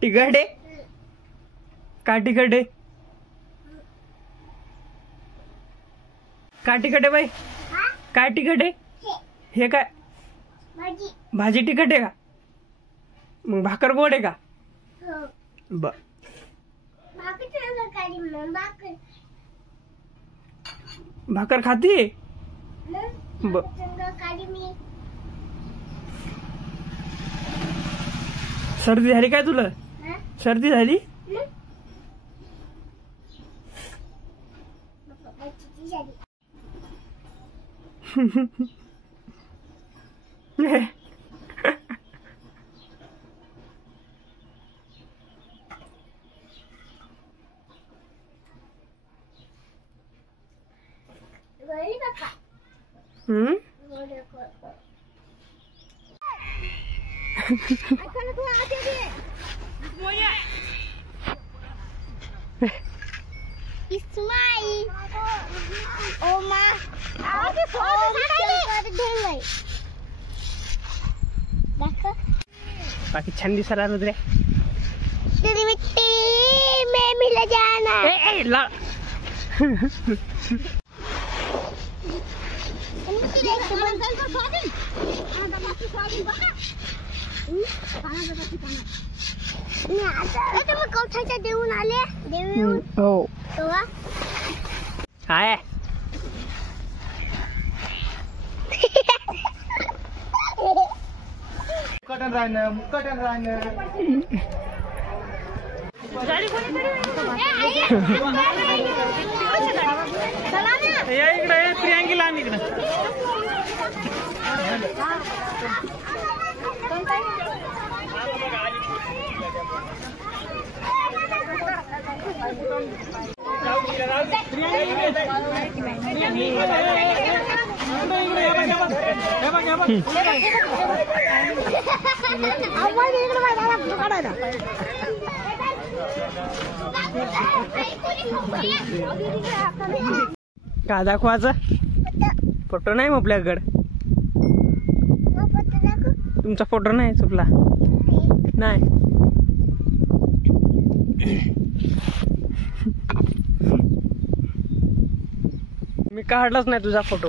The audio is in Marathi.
तिखट आहे का? तिखट आहे का? तिखट आहे बाई काय तिखट आहे हे? काय भाजी तिखट आहे का? मग भाकर गोड आहे का? बर भाकर खाती? बर सर्दी झाली काय तुला? सर्दी झाली? Ismail, Oma, बाकी छान दिसायला रुद्रे. तेरी मिट्टी में मिल जाना. तुम्ही कवठाच्या देऊन आले? देऊन हो तेव्हा आहे. मुक्काटन राहणं, मुक्काटन राहणं. या इकडे प्रियांकीला आण इकडे. का दाखवायचा फोटो नाही मग आपल्याकडे. तुमचा फोटो नाही चुकला नाही. मी काढलाच नाही तुझा फोटो.